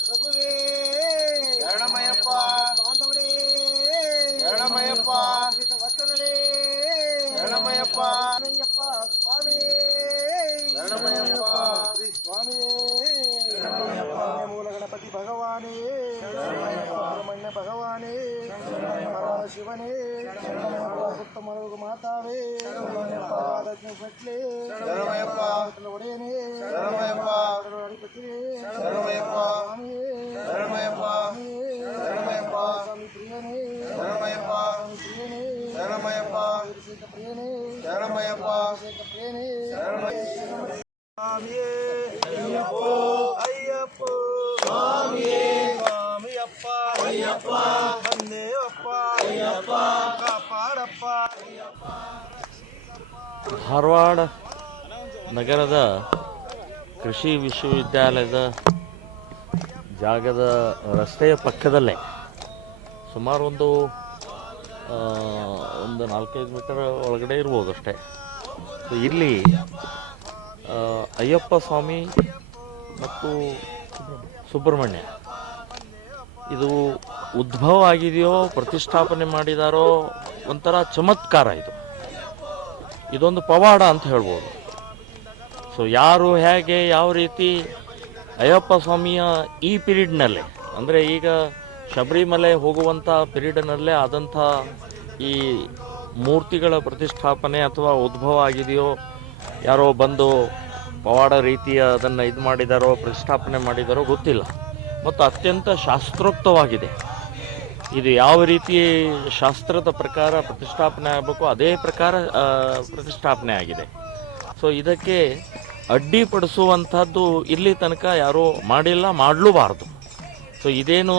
பிரபுவே சரணமயப்பா பாந்தவரே சரணமயப்பா வத்தனரே சரணமயப்பா ஐயப்பா சுவாமி சரணமயப்பா ஸ்ரீ சுவாமியே மூல கணபதி பகவானே சுப்பிரமணிய பகவானே சிவனே புத்தமரவுக்கு மாதாவே பெட்லே உடையனே அடிபத்திரே சுவாமி பிரியனே பிரியனே பிரியனே பிரியனே ஐயப்போ ஐயப்போ சுவாமியே ಅಯ್ಯಪ್ಪ. ಅಯ್ಯಪ್ಪ. ಕಾಪಾಡಪ್ಪ. ಧಾರವಾಡ ನಗರದ ಕೃಷಿ ವಿಶ್ವವಿದ್ಯಾಲಯದ ಜಾಗದ ರಸ್ತೆಯ ಪಕ್ಕದಲ್ಲೇ ಸುಮಾರು ಒಂದು ಆ, ಒಂದು ನಾಲ್ಕೈದು ಮೀಟರ್ ಒಳಗಡೆ ಇರ್ಬೋದು ಅಷ್ಟೇ. ಸೊ ಇಲ್ಲಿ ಅಯ್ಯಪ್ಪ ಸ್ವಾಮಿ ಮತ್ತು ಸುಬ್ರಹ್ಮಣ್ಯ. ಇದು ಉದ್ಭವ ಆಗಿದೆಯೋ ಪ್ರತಿಷ್ಠಾಪನೆ ಮಾಡಿದಾರೋ ಒಂಥರ ಚಮತ್ಕಾರ ಇದು. ಇದೊಂದು ಪವಾಡ ಅಂತ ಹೇಳ್ಬೋದು. ಸೊ ಯಾರು ಹೇಗೆ, ಯಾವ ರೀತಿ ಅಯ್ಯಪ್ಪ ಸ್ವಾಮಿಯ ಈ ಪೀರಿಯಡ್ನಲ್ಲೇ ಅಂದರೆ ಈಗ ಶಬರಿಮಲೆ ಹೋಗುವಂಥ ಪಿರಿಯಡ್ನಲ್ಲೇ ಆದಂಥ ಈ ಮೂರ್ತಿಗಳ ಪ್ರತಿಷ್ಠಾಪನೆ ಅಥವಾ ಉದ್ಭವ ಆಗಿದೆಯೋ, ಯಾರೋ ಬಂದು ಪವಾಡ ರೀತಿಯ ಅದನ್ನು ಇದು ಮಾಡಿದಾರೋ, ಪ್ರತಿಷ್ಠಾಪನೆ ಮಾಡಿದಾರೋ ಗೊತ್ತಿಲ್ಲ. ಮತ್ತು ಅತ್ಯಂತ ಶಾಸ್ತ್ರೋಕ್ತವಾಗಿದೆ. ಇದು ಯಾವ ರೀತಿ ಶಾಸ್ತ್ರದ ಪ್ರಕಾರ ಪ್ರತಿಷ್ಠಾಪನೆ ಆಗಬೇಕು, ಅದೇ ಪ್ರಕಾರ ಪ್ರತಿಷ್ಠಾಪನೆ ಆಗಿದೆ. ಸೊ ಇದಕ್ಕೆ ಅಡ್ಡಿಪಡಿಸುವಂಥದ್ದು ಇಲ್ಲಿ ತನಕ ಯಾರೂ ಮಾಡಿಲ್ಲ, ಮಾಡಲೂಬಾರ್ದು. ಸೊ ಇದೇನು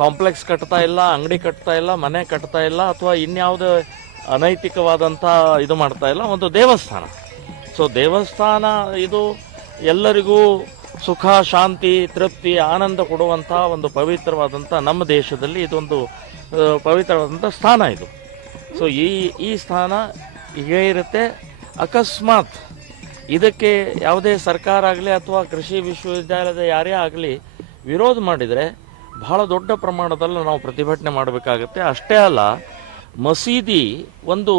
ಕಾಂಪ್ಲೆಕ್ಸ್ ಕಟ್ತಾ ಇಲ್ಲ, ಅಂಗಡಿ ಕಟ್ತಾ ಇಲ್ಲ, ಮನೆ ಕಟ್ತಾ ಇಲ್ಲ, ಅಥವಾ ಇನ್ಯಾವುದೇ ಅನೈತಿಕವಾದಂಥ ಇದು ಮಾಡ್ತಾ ಇಲ್ಲ, ಒಂದು ದೇವಸ್ಥಾನ. ಸೊ ದೇವಸ್ಥಾನ ಇದು ಎಲ್ಲರಿಗೂ ಸುಖ, ಶಾಂತಿ, ತೃಪ್ತಿ, ಆನಂದ ಕೊಡುವಂಥ ಒಂದು ಪವಿತ್ರವಾದಂಥ ನಮ್ಮ ದೇಶದಲ್ಲಿ ಇದೊಂದು ಪವಿತ್ರವಾದಂಥ ಸ್ಥಾನ ಇದು. ಸೊ ಈ ಈ ಸ್ಥಾನ ಹೀಗೆ ಇರುತ್ತೆ. ಅಕಸ್ಮಾತ್ ಇದಕ್ಕೆ ಯಾವುದೇ ಸರ್ಕಾರ ಆಗಲಿ ಅಥವಾ ಕೃಷಿ ವಿಶ್ವವಿದ್ಯಾಲಯದ ಯಾರೇ ಆಗಲಿ ವಿರೋಧ ಮಾಡಿದರೆ ಬಹಳ ದೊಡ್ಡ ಪ್ರಮಾಣದಲ್ಲಿ ನಾವು ಪ್ರತಿಭಟನೆ ಮಾಡಬೇಕಾಗತ್ತೆ. ಅಷ್ಟೇ ಅಲ್ಲ, ಮಸೀದಿ ಒಂದು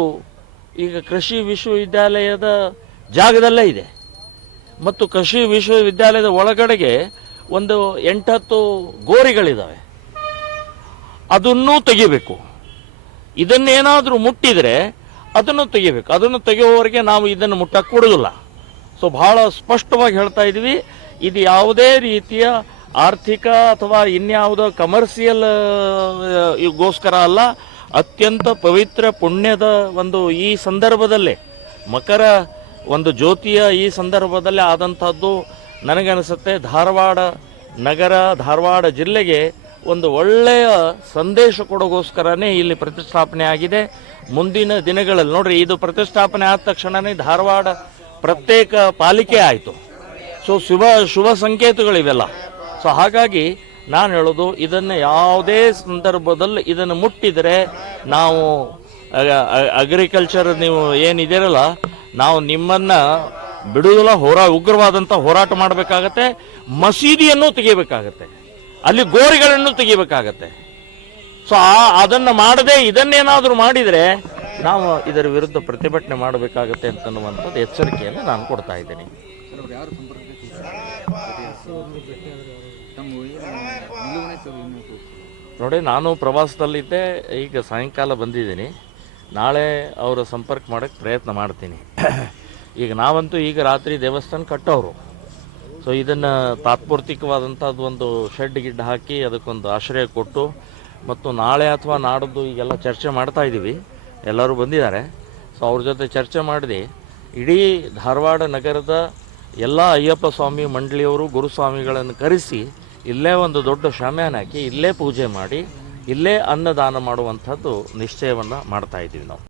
ಈಗ ಕೃಷಿ ವಿಶ್ವವಿದ್ಯಾಲಯದ ಜಾಗದಲ್ಲೇ ಇದೆ. ಮತ್ತು ಕೃಷಿ ವಿಶ್ವವಿದ್ಯಾಲಯದ ಒಳಗಡೆಗೆ ಒಂದು ಎಂಟತ್ತು ಗೋರಿಗಳಿದ್ದಾವೆ ಅದನ್ನೂ ತೆಗಿಬೇಕು. ಇದನ್ನೇನಾದರೂ ಮುಟ್ಟಿದರೆ ಅದನ್ನು ತೆಗಿಬೇಕು. ಅದನ್ನು ತೆಗೆಯುವವರೆಗೆ ನಾವು ಇದನ್ನು ಮುಟ್ಟಕ್ಕೆ ಕೊಡೋದಿಲ್ಲ ಸೊ, ಬಹಳ ಸ್ಪಷ್ಟವಾಗಿ ಹೇಳ್ತಾ ಇದ್ದೀವಿ. ಇದು ಯಾವುದೇ ರೀತಿಯ ಆರ್ಥಿಕ ಅಥವಾ ಇನ್ಯಾವುದೋ ಕಮರ್ಷಿಯಲ್ ಗೋಸ್ಕರ ಅಲ್ಲ, ಅತ್ಯಂತ ಪವಿತ್ರ ಪುಣ್ಯದ ಒಂದು ಈ ಸಂದರ್ಭದಲ್ಲೇ ಮಕರ ಒಂದು ಜ್ಯೋತಿಯ ಈ ಸಂದರ್ಭದಲ್ಲಿ ಆದಂಥದ್ದು ನನಗನಿಸುತ್ತೆ ಧಾರವಾಡ ನಗರ, ಧಾರವಾಡ ಜಿಲ್ಲೆಗೆ ಒಂದು ಒಳ್ಳೆಯ ಸಂದೇಶ ಕೊಡೋಗೋಸ್ಕರನೇ ಇಲ್ಲಿ ಪ್ರತಿಷ್ಠಾಪನೆ ಆಗಿದೆ. ಮುಂದಿನ ದಿನಗಳಲ್ಲಿ ನೋಡ್ರಿ, ಇದು ಪ್ರತಿಷ್ಠಾಪನೆ ಆದ ತಕ್ಷಣನೇ ಧಾರವಾಡ ಪ್ರತ್ಯೇಕ ಪಾಲಿಕೆ ಆಯಿತು. ಸೊ ಶುಭ ಶುಭ ಸಂಕೇತಗಳಿವೆಲ್ಲ. ಸೊ ಹಾಗಾಗಿ ನಾನು ಹೇಳೋದು, ಇದನ್ನು ಯಾವುದೇ ಸಂದರ್ಭದಲ್ಲಿ ಇದನ್ನು ಮುಟ್ಟಿದರೆ ನಾವು ಅಗ್ರಿಕಲ್ಚರ್ ನೀವು ಏನಿದ್ದೀರಲ್ಲ ನಾವು ನಿಮ್ಮನ್ನ ಬಿಡುವುದಿಲ್ಲ ಹೋರಾ ಉಗ್ರವಾದಂಥ ಹೋರಾಟ ಮಾಡಬೇಕಾಗತ್ತೆ ಮಸೀದಿಯನ್ನು ತೆಗಿಬೇಕಾಗತ್ತೆ ಅಲ್ಲಿ ಗೋರಿಗಳನ್ನು ತೆಗಿಬೇಕಾಗತ್ತೆ. ಸೊ ಆ ಅದನ್ನು ಮಾಡದೆ ಇದನ್ನೇನಾದರೂ ಮಾಡಿದರೆ ನಾವು ಇದರ ವಿರುದ್ಧ ಪ್ರತಿಭಟನೆ ಮಾಡಬೇಕಾಗತ್ತೆ ಅಂತನ್ನುವಂಥದ್ದು ಎಚ್ಚರಿಕೆಯನ್ನು ನಾನು ಕೊಡ್ತಾ ಇದ್ದೀನಿ. ನೋಡಿ ನಾನು ಪ್ರವಾಸದಲ್ಲಿದ್ದೆ ಈಗ ಸಾಯಂಕಾಲ ಬಂದಿದ್ದೀನಿ. ನಾಳೆ ಅವರ ಸಂಪರ್ಕ ಮಾಡೋಕ್ಕೆ ಪ್ರಯತ್ನ ಮಾಡ್ತೀನಿ. ಈಗ ನಾವಂತೂ ಈಗ ರಾತ್ರಿ ದೇವಸ್ಥಾನ ಕಟ್ಟೋರು. ಸೊ ಇದನ್ನು ತಾತ್ಪೂರ್ತಿಕವಾದಂಥದ್ದು ಒಂದು ಶೆಡ್ ಗಿಡ್ ಹಾಕಿ ಅದಕ್ಕೊಂದು ಆಶ್ರಯ ಕೊಟ್ಟು ಮತ್ತು ನಾಳೆ ಅಥವಾ ನಾಡದ್ದು ಈಗೆಲ್ಲ ಚರ್ಚೆ ಮಾಡ್ತಾ ಇದ್ದೀವಿ ಎಲ್ಲರೂ ಬಂದಿದ್ದಾರೆ. ಸೊ ಅವ್ರ ಜೊತೆ ಚರ್ಚೆ ಮಾಡಿದೆ ಇಡೀ ಧಾರವಾಡ ನಗರದ ಎಲ್ಲ ಅಯ್ಯಪ್ಪ ಸ್ವಾಮಿ ಮಂಡಳಿಯವರು ಗುರುಸ್ವಾಮಿಗಳನ್ನು ಕರೆಸಿ ಇಲ್ಲೇ ಒಂದು ದೊಡ್ಡ ಶಾಮ್ಯಾನ ಹಾಕಿ ಇಲ್ಲೇ ಪೂಜೆ ಮಾಡಿ ಇಲ್ಲೇ ಅನ್ನದಾನ ಮಾಡುವಂಥದ್ದು ನಿಶ್ಚಯವನ್ನು ಮಾಡ್ತಾ ಇದ್ದೀವಿ ನಾವು.